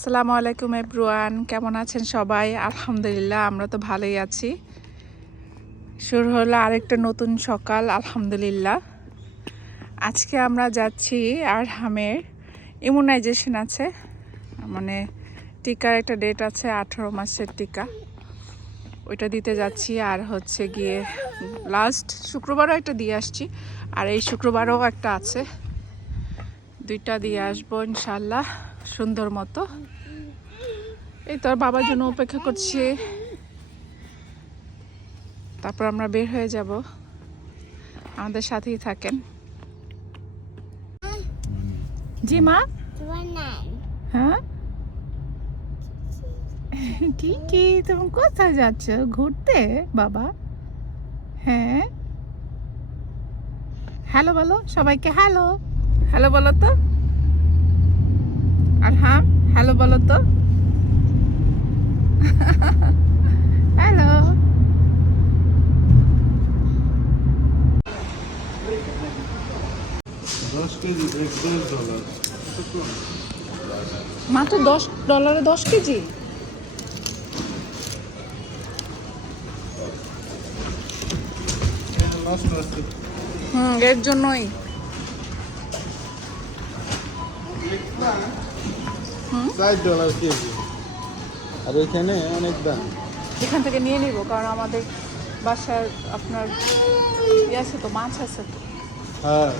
আসসালামু আলাইকুম এভরিওয়ান, কেমন আছেন সবাই? আলহামদুলিল্লাহ, আমরা তো ভালোই আছি। শুরু হলো আরেকটা নতুন সকাল, আলহামদুলিল্লাহ। আজকে আমরা যাচ্ছি আরহামের ইমিউনাইজেশন আছে, মানে টিকার একটা ডেট আছে, 18 মাসের টিকা, ওইটা দিতে যাচ্ছি। আর হচ্ছে গিয়ে লাস্ট শুক্রবারও একটা দিয়ে আসছি, আর এই শুক্রবারও একটা আছে। দুইটা দিয়ে আসবো ইনশাল্লাহ সুন্দর মতো। এই তোর বাবার জন্য অপেক্ষা করছি, তারপর আমরা বের হয়ে যাব। আমাদের সাথেই থাকেন। জি মা। হ্যাঁ কি কি তুমি কোথায় যাচ্ছ? ঘুরতে বাবা? হ্যাঁ, হ্যালো বলো সবাইকে, হ্যালো হ্যালো বলো তো। আর হ্যাঁ, হ্যালো বলো তো। হ্যালো। মাত্র $10 10 কেজি। এর জন্যই। $5 কেজি, আর এখানে অনেক দাম। এখান থেকে নিয়ে নিব, কারণ আমাদের বাসার আপনার আছে তো, মাছ আছে তো, হ্যাঁ,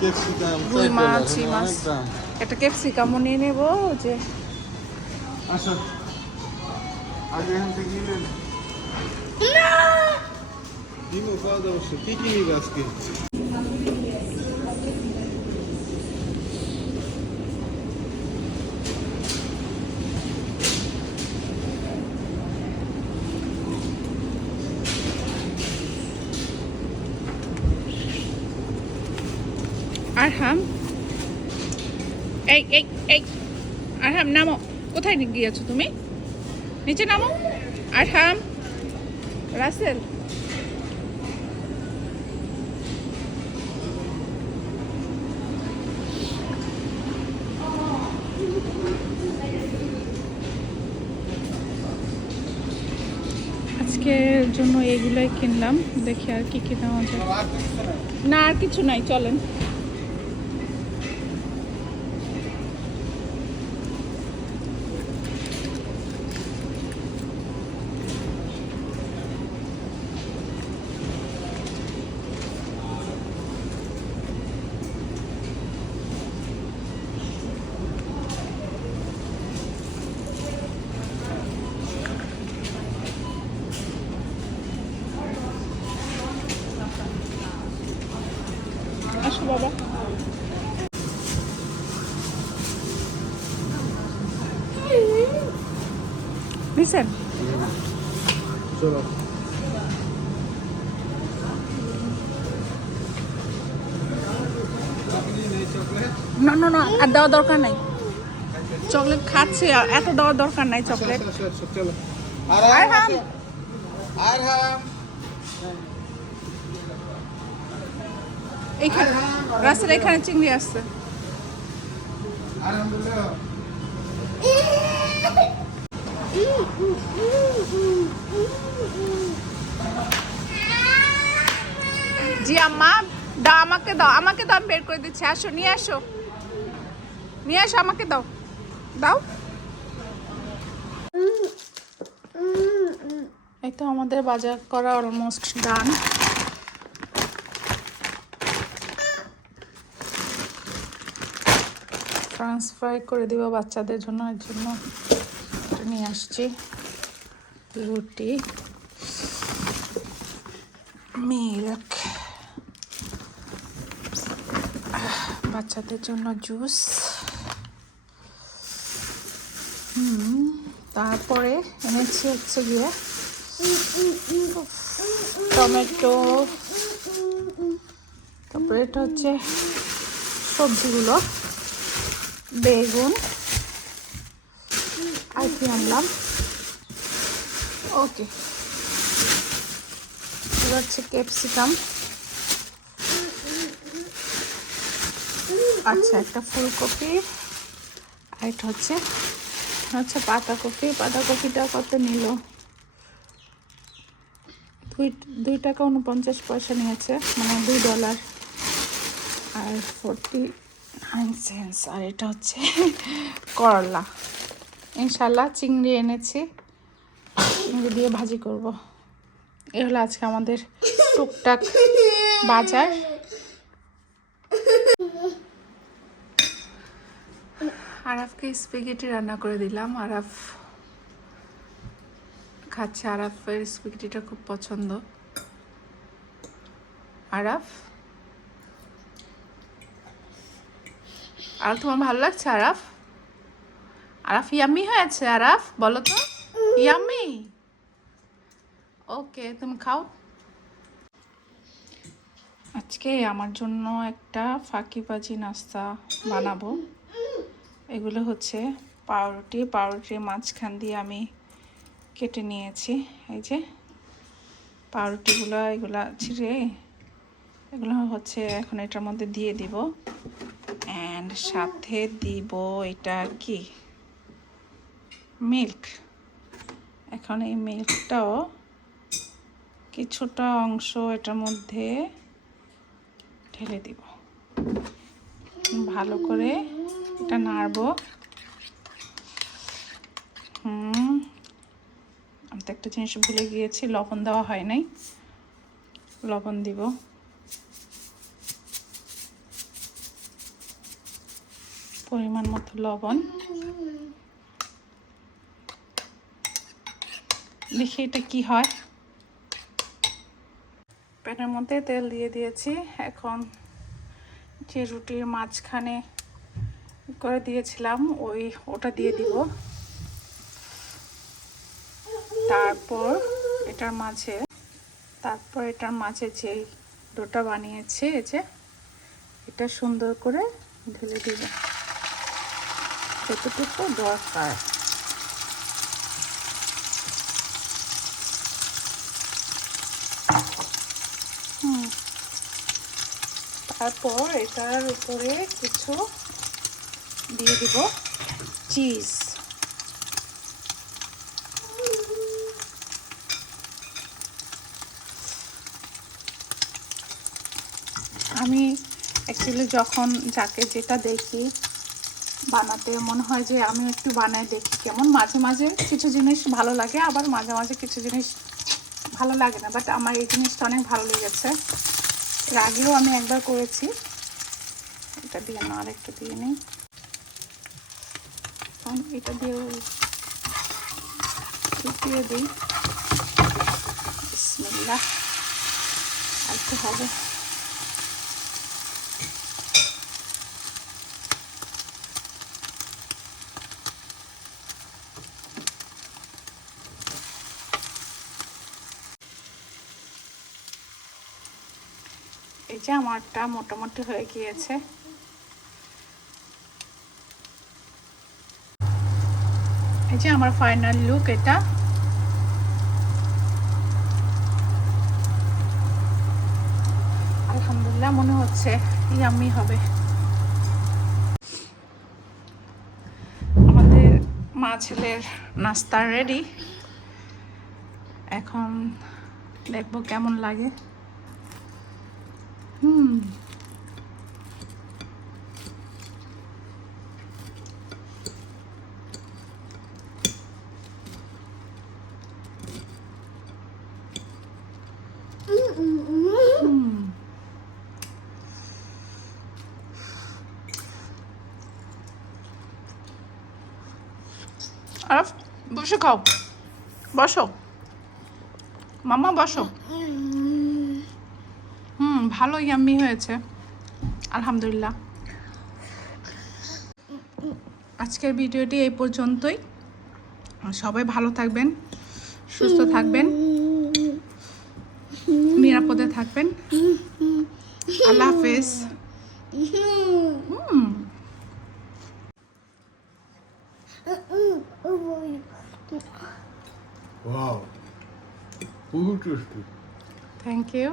ক্যাপসিকাম রুই মাছ, $5 চিং মাছ। অনেক দাম। একটা ক্যাপসিকামও নিয়ে নেব। যে আচ্ছা, আগে এখান থেকে নিলেন ডিমও পাওয়া যাবে। অবশ্য কি কি নিবে আজকে? আরহাম, এই এই এই আরহাম নামো। কোথায় গিয়েছো তুমি? নিচে নামো। আরহাম, রাসেল, আজকের জন্য এগুলাই কিনলাম। দেখি আর কি কি নেওয়া যায়। না, আর কিছু নাই, চলেন। আসো বাবা। নিছেন? চলো। না না না, আর দেওয়া দরকার নাই। চকলেট খাচ্ছে, এত দেওয়ার দরকার নাই চকলেট। চলো। আরহাম, আরহাম, এইখানে রাস্তার এখানে চিংড়ি আসছে। আলহামদুলিল্লাহ। জি আম্মা, দাও, আমাকে দাও, আমাকে দাও, আমি বের করে দিচ্ছি। আসো, নিয়ে আসো, নিয়ে আসো, আমাকে দাও, দাও। এই তো আমাদের বাজার করা অলমোস্ট ডান। ফ্রান্স ফ্রাই করে দিব বাচ্চাদের জন্য, এর জন্য নিয়ে আসছি। রুটি, মিল্ক, বাচ্চাদের জন্য জুস। তারপরে এনেছি হচ্ছে গিয়ে টমেটো, তারপরে এটা হচ্ছে সবজিগুলো, বেগুন, আর কি আনলাম, ওকে, এবার হচ্ছে ক্যাপসিকাম, আচ্ছা একটা ফুলকপি, আর এটা হচ্ছে আচ্ছা পাতাকপিটা কত নিল? 2 টাকা 49 পয়সা নিয়েছে, মানে $2 আর 49 সেন্টস। আর এটা হচ্ছে করলা। ইনশাল্লাহ চিংড়ি এনেছি, চিংড়ি দিয়ে ভাজি করব। এ হলো আজকে আমাদের টুকটাক বাজার। আরাফকে স্প্যাগেটি রান্না করে দিলাম। আরাফ খাচ্ছে, আরাফের স্প্যাগেটিটা খুব পছন্দ। আরাফ, আর তোমার ভালো লাগছে আরাফ? আরাফ ইয়াম্মি হয়েছে? আরাফ বলো তো, ইয়াম্মি? ওকে, তুমি খাও। আজকে আমার জন্য একটা ফাঁকিবাজি নাস্তা বানাবো। এগুলো হচ্ছে পাউরুটির মাঝখান দিয়ে আমি কেটে নিয়েছি। এই যে এগুলা ছিঁড়ে এগুলো হচ্ছে এখন এটার মধ্যে দিয়ে দিব। অ্যান্ড সাথে দিব এটা কি, মিল্ক। এখন এই মিল্কটাও কিছুটা অংশ এটার মধ্যে ঢেলে দিব। ভালো করে এটা নাড়বো। আমি তো একটা জিনিস ভুলে গিয়েছি, লবণ দেওয়া হয় নাই, লবণ দিব। পরিমাণ মতো লবণ। দেখি এটা কি হয়। প্যানের মধ্যে তেল দিয়ে দিয়েছি। এখন যে রুটির মাঝখানে করে দিয়েছিলাম ওটা দিয়ে দিব। তারপর এটার মাঝে যে ডোটা বানিয়েছে, এই যে এটা সুন্দর করে ঢেলে দিব যতটুকু দরকার। তারপর এটার উপরে কিছু দিয়ে দিব চিজ। আমি অ্যাকচুয়ালি যখন যাকে যেটা দেখি বানাতে, মনে হয় যে আমি একটু বানাই দেখি কেমন। মাঝে মাঝে কিছু জিনিস ভালো লাগে, আবার মাঝে মাঝে কিছু জিনিস ভালো লাগে না। বাট আমার এই জিনিসটা অনেক ভালো লেগেছে। এর আগেও আমি একবার করেছি। এটা দিয়ে না, আরেকটা দিয়ে নিই। এটা দিয়ে দিই। বিসমিল্লাহ। আলতে হবে। এই যে আমারটা মোটামুটি হয়ে গিয়েছে। এই যে আমার ফাইনাল লুক এটা। আলহামদুলিল্লাহ, মনে হচ্ছে ইয়াম্মি হবে। আমাদের মা ছেলের নাস্তা রেডি। এখন দেখবো কেমন লাগে। আরফ বসে খাও, বসো মামা, বসো। ভালো ইয়াম্মি হয়েছে আলহামদুলিল্লাহ। আজকের ভিডিওটি এই পর্যন্তই। সবাই ভালো থাকবেন, সুস্থ থাকবেন, নিরাপদে থাকবেন। আল্লাহ হাফেজ। Wow. Who tasty? Thank you.